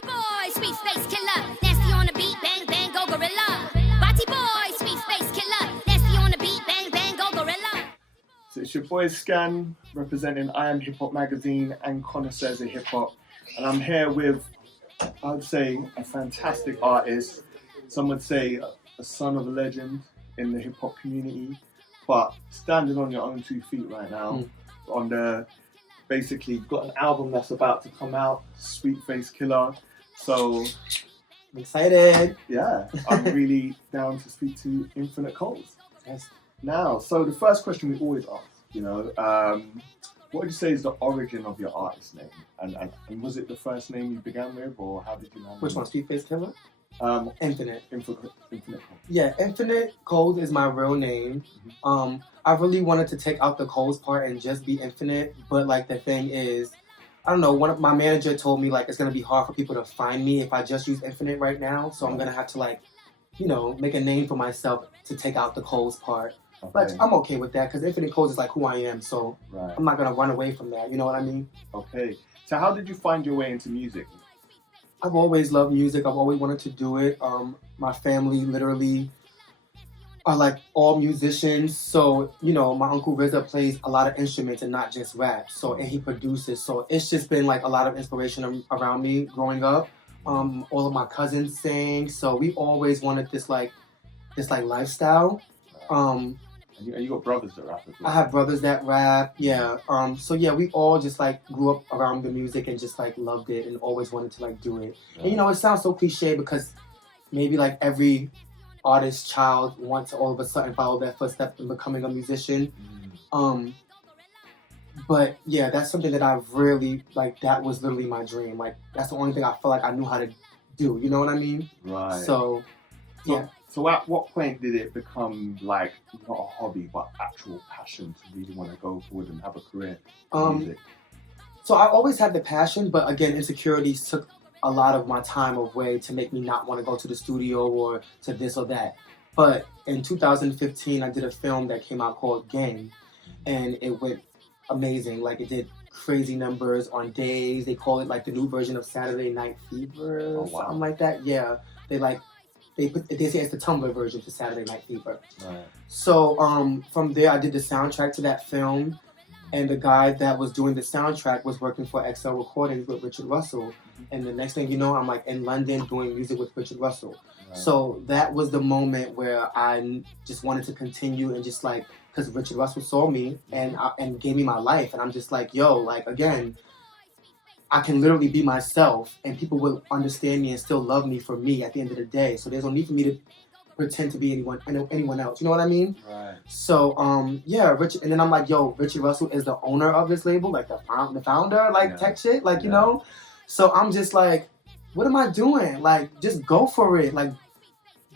Batty boy, SweetFace Killah, nasty on the beat, bang bang go gorilla. Batty boy, SweetFace Killah, nasty on the beat, bang bang go gorilla. So it's your boy SKAN representing I Am Hip Hop Magazine and Connoisseurs of Hip Hop, and I'm here with, I would say, a fantastic artist. Some would say a son of a legend in the hip hop community, but standing on your own 2 feet right now. On the basically got an album that's about to come out, SweetFace Killah. So I'm excited. yeah, I'm really down to speak to Infinite Coles. Yes. Now, so the first question we always ask, what would you say is the origin of your artist name? And was it the first name you began with, or how did you know? Which one? SweetFace Killah? Infinite. Infinite Coles. Yeah, Infinite Coles is my real name. I really wanted to take out the Coles part and just be Infinite, but like the thing is, I don't know, my manager told me like it's gonna be hard for people to find me if I just use Infinite right now, so I'm gonna have to like, make a name for myself to take out the Coles part. Okay. But I'm okay with that because Infinite Coles is like who I am, so Right. I'm not gonna run away from that. You know what I mean? Okay. So how did you find your way into music? I've always loved music. I've always wanted to do it. My family literally are like all musicians. So, my Uncle Rizza plays a lot of instruments and not just rap. So, and he produces. So it's just been like a lot of inspiration around me growing up. All of my cousins sing. So we always wanted this lifestyle. And you got brothers that rap as well? I have brothers that rap, yeah. So yeah, we all just like grew up around the music and just like loved it and always wanted to like do it. Right. And it sounds so cliche because maybe like every artist child wants to all of a sudden follow their footsteps in becoming a musician. But yeah, that's something that I really like. That was literally my dream. Like that's the only thing I felt like I knew how to do. You know what I mean? Right. So yeah. So at what point did it become like not a hobby but actual passion to really want to go forward and have a career in music? So I always had the passion, but again, insecurities took a lot of my time away to make me not want to go to the studio or to this or that. But in 2015, I did a film that came out called Gang, and it went amazing. Like it did crazy numbers on days. They call it like the new version of Saturday Night Fever, Oh, wow. something like that. Yeah, they say it's the Tumblr version for Saturday Night Fever. Right. So from there, I did the soundtrack to that film, and the guy that was doing the soundtrack was working for XL Recordings with Richard Russell. And the next thing you know, I'm like in London doing music with Richard Russell. Right. So that was the moment where I just wanted to continue and just like, because Richard Russell saw me and gave me my life, and I'm just like, yo, like again, I can literally be myself and people will understand me and still love me for me at the end of the day. So there's no need for me to pretend to be anyone else. You know what I mean? Right. So, yeah, Richard, and then I'm like, yo, Richard Russell is the owner of this label, like the founder, like tech shit, like, you know? So I'm just like, what am I doing? Like, just go for it. Like,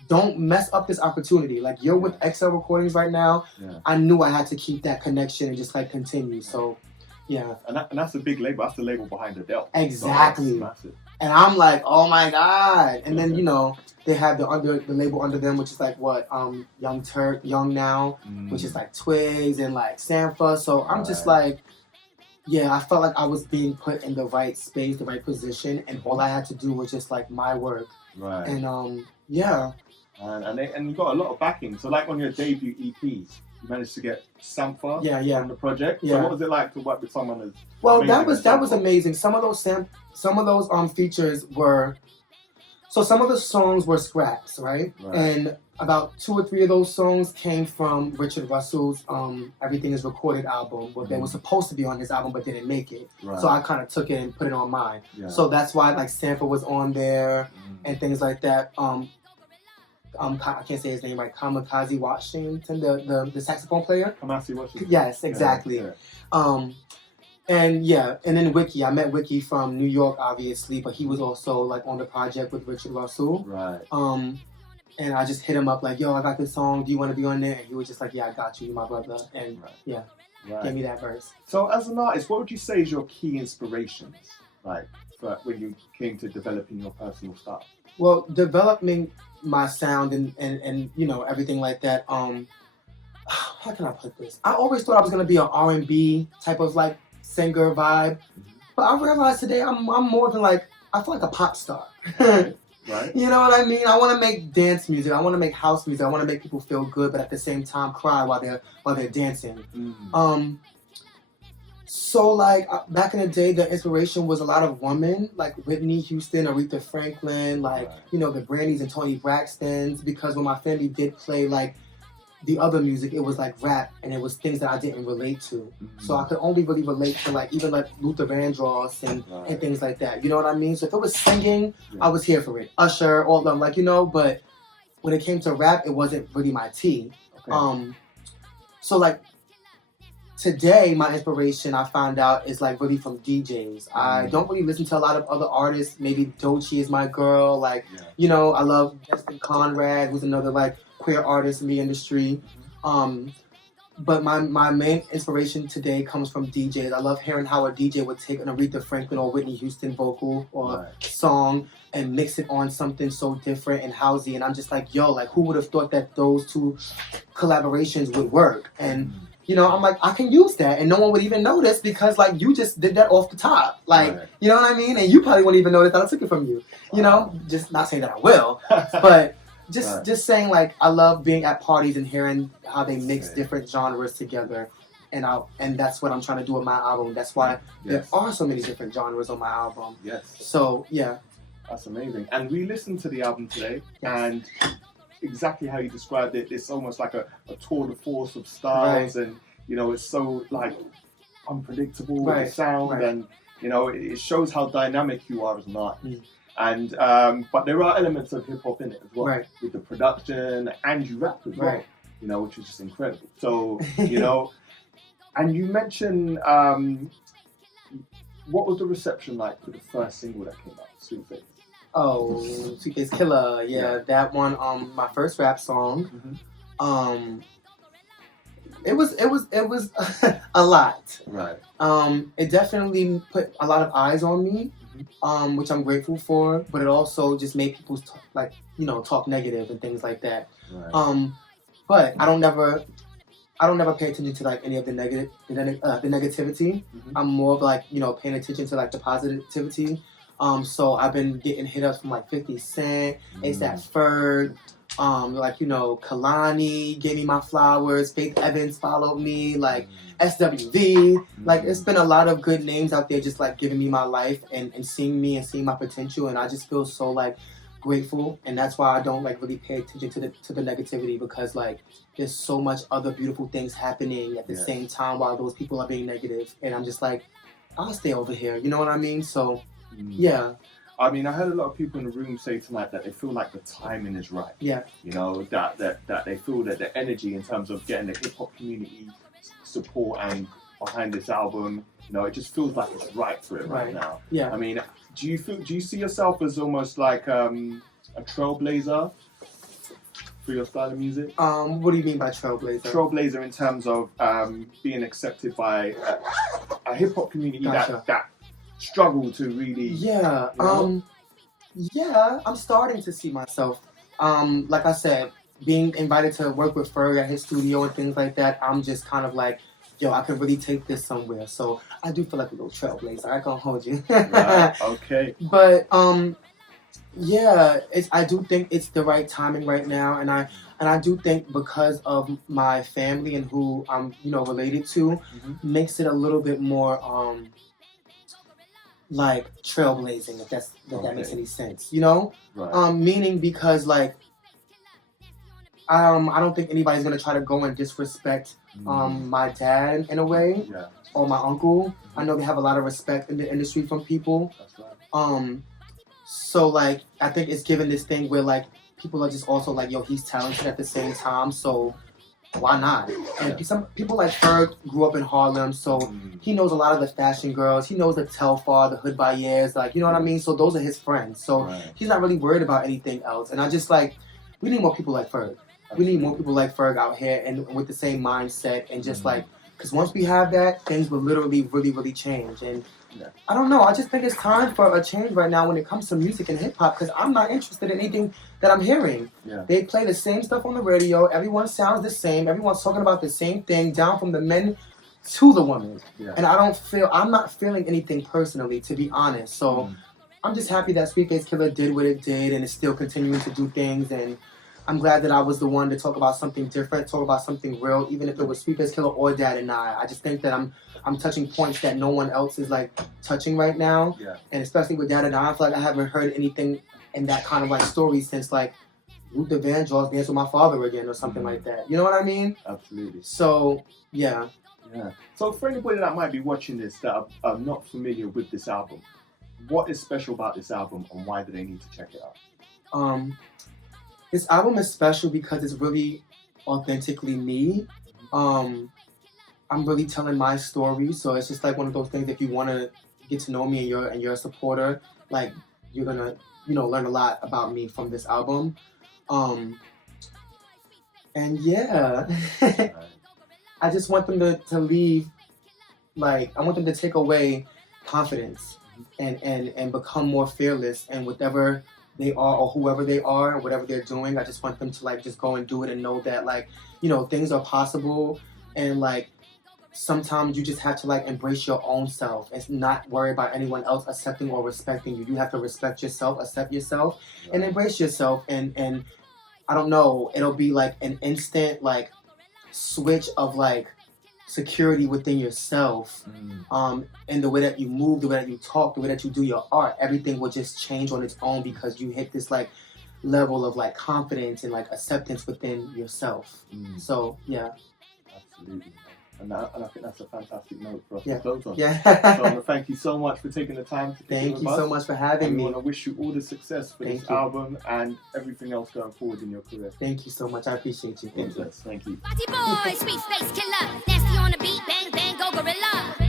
don't mess up this opportunity. Like, you're with XL Recordings right now. Yeah. I knew I had to keep that connection and just like continue. So, yeah. And that's a big label. That's the label behind Adele. Exactly. So that's massive. And I'm like, oh my God. And then, they have the label under them, which is like what, Young Turk, Young Now, which is like Twigs and like Sampha. So I'm just like, yeah, I felt like I was being put in the right space, the right position, and all I had to do was just like my work. Right. And yeah. And you got a lot of backing. So like on your debut EPs, you managed to get Sampha on the project. Yeah. So what was it like to work with someone as Well, amazing that as was Sampha? amazing. Some of those features were, so some of the songs were scraps, right? And about 2 or 3 of those songs came from Richard Russell's Everything Is Recorded album. Well, they were supposed to be on his album, but didn't make it. Right. So I kind of took it and put it on mine. Yeah. So that's why like Sampha was on there and things like that. I can't say his name right. Kamikaze Washington, the saxophone player. Kamasi Washington. Yes, exactly. Yeah. And then Wiki. I met Wiki from New York, obviously, but he was also like on the project with Richard Russell. Right. And I just hit him up like, yo, I got this song. Do you want to be on there? And he was just like, yeah, I got you. You're my brother. And gave me that verse. So as an artist, what would you say is your key inspirations, like for when you came to developing your personal style? Well, developing my sound and everything like that. How can I put this? I always thought I was gonna be an R&B type of like singer vibe, but I realized today I'm more than like I feel like a pop star. Right. You know what I mean? I want to make dance music. I want to make house music. I want to make people feel good, but at the same time cry while they're dancing. So like back in the day, the inspiration was a lot of women like Whitney Houston, Aretha Franklin, like you know the Brandys and Toni Braxtons. Because when my family did play like the other music, it was like rap and it was things that I didn't relate to. So I could only really relate to like even like Luther Vandross and things like that. You know what I mean? So if it was singing, I was here for it. Usher, all of them, like you know. But when it came to rap, it wasn't really my tea. So like today, my inspiration I found out is like really from DJs. I don't really listen to a lot of other artists. Maybe Doechii is my girl. Like you know, I love Justin Conrad, who's another like queer artist in the industry. But my main inspiration today comes from DJs. I love hearing how a DJ would take an Aretha Franklin or Whitney Houston vocal or song and mix it on something so different and housey. And I'm just like, yo, like who would have thought that those two collaborations would work? And you know, I'm like, I can use that and no one would even notice because like you just did that off the top. Like, you know what I mean? And you probably wouldn't even notice that I took it from you. You know, just not saying that I will, but just saying like I love being at parties and hearing how they mix different genres together, and that's what I'm trying to do with my album. That's why there are so many different genres on my album. So yeah, that's amazing. And we listened to the album today, and exactly how you described it, it's almost like a tour de force of styles, and you know it's so like unpredictable with the sound, and you know it shows how dynamic you are as an artist. And but there are elements of hip hop in it as well, with the production, and you rap as well, you know, which is just incredible. So you know, and you mentioned what was the reception like for the first single that came out, SweetFace? Oh, SweetFace Killah, that one, my first rap song. It was a lot. It definitely put a lot of eyes on me. Which I'm grateful for, but it also just made people talk negative and things like that. But I don't never pay attention to like any of the negativity. I'm more of like paying attention to like the positivity. So I've been getting hit up from like 50 Cent, A$AP Ferg, Kalani gave me my flowers, Faith Evans followed me, like SWV, like it's been a lot of good names out there just like giving me my life and seeing me and seeing my potential, and I just feel so like grateful, and that's why I don't like really pay attention to the negativity, because like there's so much other beautiful things happening at the same time while those people are being negative, and I'm just like, I'll stay over here, you know what I mean? So yeah. I mean, I heard a lot of people in the room say tonight that they feel like the timing is right. You know, that they feel that the energy in terms of getting the hip hop community support and behind this album, you know, it just feels like it's right for it right now. I mean, do you see yourself as almost like a trailblazer for your style of music? What do you mean by trailblazer? Trailblazer in terms of being accepted by a hip hop community that struggle to really I'm starting to see myself like I said, being invited to work with Ferg at his studio and things like that. I'm just kind of like, yo, I could really take this somewhere. So I do feel like a little trailblazer. I can't hold you. Okay. But I do think it's the right timing right now, and I do think because of my family and who I'm related to, makes it a little bit more like trailblazing, if that makes any sense, meaning because like I don't think anybody's gonna try to go and disrespect my dad in a way, or my uncle. I know they have a lot of respect in the industry from people. So like I think it's given this thing where like people are just also like, yo, he's talented at the same time, so why not? And some people like Ferg grew up in Harlem, so he knows a lot of the fashion girls. He knows the Telfar, the Hood Baez, like, you know what I mean? So those are his friends. So he's not really worried about anything else. And I just like, we need more people like Ferg. We need more people like Ferg out here and with the same mindset, and just like, because once we have that, things will literally really, really change. And I don't know, I just think it's time for a change right now when it comes to music and hip-hop, because I'm not interested in anything that I'm hearing. They play the same stuff on the radio, everyone sounds the same, everyone's talking about the same thing, down from the men to the women. And I'm not feeling anything personally, to be honest. So I'm just happy that SweetFace Killah did what it did and is still continuing to do things. And I'm glad that I was the one to talk about something different, talk about something real, even if it was SweetFace Killah or Dad and I just think that I'm touching points that no one else is like touching right now. Yeah. And especially with Dad and I feel like I haven't heard anything in that kind of like story since like Luther Vandross Dance with My Father Again or something like that. You know what I mean? Absolutely. So yeah. Yeah. So for anybody that might be watching this that are not familiar with this album, what is special about this album and why do they need to check it out? This album is special because it's really authentically me. I'm really telling my story, so it's just like one of those things. If you want to get to know me and you're a supporter, like you're gonna learn a lot about me from this album. And yeah, I just want them to leave. Like I want them to take away confidence and become more fearless and whatever they are or whoever they are and whatever they're doing. I just want them to like just go and do it and know that like things are possible and like sometimes you just have to like embrace your own self and not worry about anyone else accepting or respecting you. You have to respect yourself, accept yourself, and embrace yourself. And I don't know, it'll be like an instant like switch of like security within yourself, and the way that you move, the way that you talk, the way that you do your art, everything will just change on its own because you hit this like level of like confidence and like acceptance within yourself. So yeah, absolutely. And I think that's a fantastic note for us yeah. to close on. Yeah. So I want to thank you so much for taking the time to Thank you so much for having and me. I want to wish you all the success for Thank this you. album and everything else going forward in your career. Thank you so much. I appreciate you. Thank you. Thank you. Party boy, SweetFace Killah. Nasty on the beat, bang bang, go gorilla.